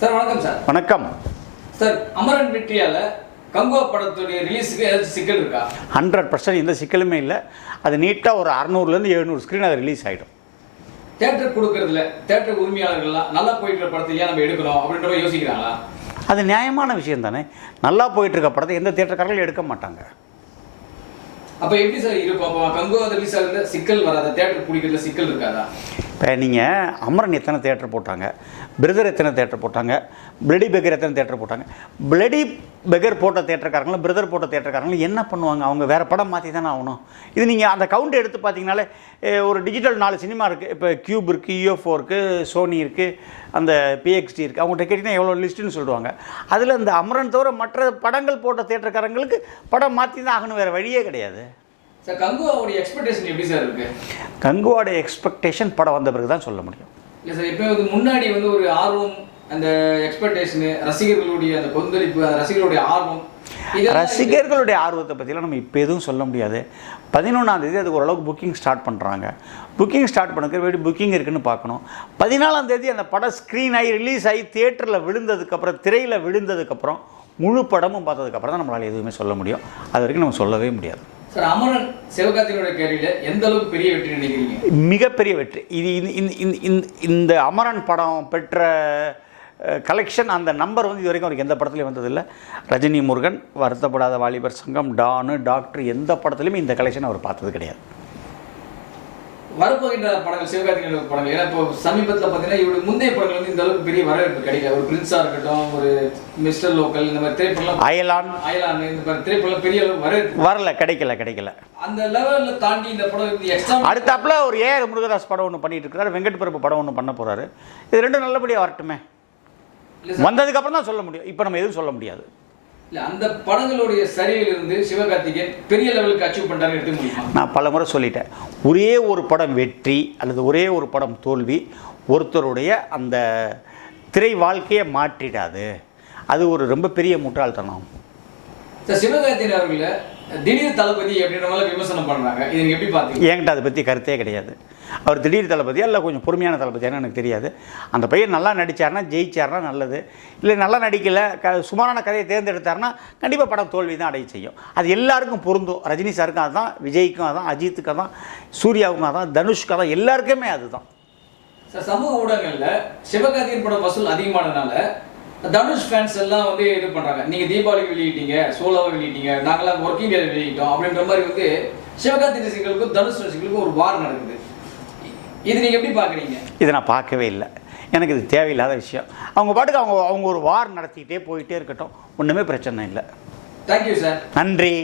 Sir வணக்கம் sir. வணக்கம் sir, Amaran வெற்றியால Kanguva படத்துடைய ரிலீஸுக்கு ஏதாச்சும் சிக்கல் இருக்கா? 100% எந்த சிக்கலுமே இல்லை. அது நீட்டாக ஒரு 600லேருந்து 700 ஸ்க்ரீன் அது ரிலீஸ் ஆகிடும். தேட்டர் கொடுக்கறதுல தேட்டர் உரிமையாளர்கள்லாம் நல்லா போயிட்டு படத்தை ஏன் நம்ம எடுக்கணும் அப்படின்ற மாதிரி யோசிக்கிறாங்களா? அது நியாயமான விஷயம் தானே. நல்லா போயிட்டு இருக்க படத்தை எந்த தேட்டர்காரங்களும் எடுக்க மாட்டாங்க. அப்போ எப்படி சார் இருக்கும்? அப்போ கங்குவா ரிலீஸ் ஆகுறதுல சிக்கல் வராதா? தேட்டர் பிடிக்கிறதுல சிக்கல் இருக்காதா? இப்போ நீங்கள் அமரன் எத்தனை தேட்டர் போட்டாங்க, பிரதர் எத்தனை தேட்டர் போட்டாங்க, பிளடி பெக்கர் எத்தனை தேட்டர் போட்டாங்க. பிளடி பெக்கர் போட்ட தேட்டர்காரங்களும் பிரதர் போட்ட தேட்டர்காரங்களும் என்ன பண்ணுவாங்க? அவங்க வேறு படம் மாற்றி தானே ஆகணும். இது நீங்கள் அந்த கவுண்ட் எடுத்து பார்த்தீங்கனாலே ஒரு டிஜிட்டல் 4 சினிமா இருக்குது. இப்போ கியூப் இருக்குது, UFO இருக்குது, சோனி இருக்குது, அந்த PXD இருக்குது. அவங்கள்ட்ட கேட்டிங்கன்னா எவ்வளோ லிஸ்ட்டுன்னு சொல்லுவாங்க. அதில் இந்த அமரன் தவிர மற்ற படங்கள் போட்ட தேட்டர்காரங்களுக்கு படம் மாற்றி தான் ஆகணும், வேறு வழியே கிடையாது. சார், கங்குவாவுடைய எக்ஸ்பெக்டேஷன் எப்படி சார் இருக்கு? கங்குவாட எக்ஸ்பெக்டேஷன் படம் வந்த பிறகு தான் சொல்ல முடியும். இல்லை சார், இப்போ முன்னாடி ஒரு ஆர்வம், அந்த எக்ஸ்பெக்டேஷனு, ரசிகர்களுடைய அந்த கொந்தளிப்பு, ரசிகர்களுடைய ஆர்வம், ரசிகர்களுடைய ஆர்வத்தை பற்றிலாம் நம்ம இப்போ எதுவும் சொல்ல முடியாது. 11ஆம் தேதி அதுக்கு ஓரளவுக்கு புக்கிங் ஸ்டார்ட் பண்ணுறாங்க. புக்கிங் ஸ்டார்ட் பண்ணுறது புக்கிங் இருக்குன்னு பார்க்கணும். 14ஆம் தேதி அந்த படம் ஸ்க்ரீன் ஆகி ரிலீஸ் ஆகி தியேட்டரில் விழுந்ததுக்கப்புறம், திரையில் விழுந்ததுக்கப்புறம், முழு படமும் பார்த்ததுக்கப்புறம் தான் நம்மளால் எதுவுமே சொல்ல முடியும். அது வரைக்கும் நம்ம சொல்லவே முடியாது. சார், அமரன் சிவகார்த்திகேயனுடைய கேரியரில் எந்த அளவுக்கு பெரிய வெற்றி நினைக்கிறீங்க? மிகப்பெரிய வெற்றி. இது இந்த அமரன் படம் பெற்ற கலெக்ஷன், அந்த நம்பர் இது வரைக்கும் அவருக்கு எந்த படத்துலையும் வந்ததில்லை. ரஜினி முருகன், வருத்தப்படாத வாலிபர் சங்கம், டானு, டாக்டர், எந்த படத்துலையுமே இந்த கலெக்ஷன் அவர் பார்த்தது கிடையாது. வரப்போகின்ற படங்கள், சிவகார்த்திகேயன் படங்கள், ஏன்னா இப்போ சமீபத்தில் பார்த்தீங்கன்னா இவருடைய முந்தைய படங்கள் இந்த அளவுக்கு பெரிய வரவேற்பு கிடைக்கல. ஒரு பிரின்ஸாக இருக்கட்டும், ஒரு மிஸ்டர் லோக்கல், இந்த மாதிரி திரைப்படம், அயலான் இந்த மாதிரி திரைப்படம் பெரிய அளவு வரவேற்பு வரல, கிடைக்கல. அந்த லெவலில் தாண்டி இந்த படம் எக்ஸ்ட்ரா அடுத்தாப்புல ஒரு ஏஆர் முருகதாஸ் படம் ஒன்று பண்ணிட்டு இருக்காரு, வெங்கட் பிரபு படம் ஒன்று பண்ண போறாரு. இது ரெண்டும் நல்லபடியாக வரட்டுமே. வந்ததுக்கு அப்புறம் தான் சொல்ல முடியும். இப்போ நம்ம எதுவும் சொல்ல முடியாது. இல்லை, அந்த படங்களுடைய சரிவிலிருந்து சிவகார்த்திகேயன் பெரிய லெவலுக்கு அச்சீவ் பண்ணுறாருன்னு எடுத்துக்க முடியுமா? நான் பல முறை சொல்லிட்டேன். ஒரே ஒரு படம் வெற்றி அல்லது ஒரே ஒரு படம் தோல்வி ஒருத்தருடைய அந்த திரை வாழ்க்கையை மாற்றிடாது. அது ஒரு ரொம்ப பெரிய முட்டாள்தனம். சார், சிவகார்த்திகேயன் அவர்களை திடீர் தளபதி அப்படின்ற மாதிரி விமர்சனம் பண்ணுறாங்க. இது எப்படி பார்த்தீங்க? என்கிட்ட அதை பற்றி கருத்தே கிடையாது. அவர் திடீர் தளபதியா இல்லை கொஞ்சம் பொறுமையான தளபதியானு எனக்கு தெரியாது. அந்த பையன் நல்லா நடித்தார்னா, ஜெயிச்சார்னா நல்லது. இல்லை நல்லா நடிக்கலை, சுமாரான கதையை தேர்ந்தெடுத்தார்னா கண்டிப்பாக படம் தோல்வி தான் அடைய செய்யும். அது எல்லாருக்கும் பொருந்தும். ரஜினி சாருக்கும் அதுதான், விஜய்க்கும் அதான், அஜித்துக்கு அதான், சூர்யாவுக்கும் அதான், தனுஷ்க்கு அதான், எல்லாருக்குமே அதுதான். சார், சமூக ஊடகங்களில் சிவகார்த்திகேயன் படம் வசூல் அதிகமானதுனால தனுஷ் ஃபேன்ஸ் எல்லாம் இது பண்ணுறாங்க. நீங்கள் தீபாவளி வெளியிட்டீங்க, சோலாவை வெளியிட்டீங்க, நாங்களாம் ஒர்க்கிங் டே வெளியிட்டோம் அப்படின்ற மாதிரி சிவகார்த்திகேயன் ரசிகர்களுக்கும் தனுஷ் ரசிகர்களுக்கும் ஒரு வார் நடக்குது. இது நீங்கள் எப்படி பார்க்குறீங்க? இதை நான் பார்க்கவே இல்லை. எனக்கு இது தேவையில்லாத விஷயம். அவங்க பாட்டுக்கு அவங்க ஒரு வார் நடத்திக்கிட்டே போயிட்டே இருக்கட்டும், ஒன்றுமே பிரச்சனை இல்லை. Thank you sir. நன்றி.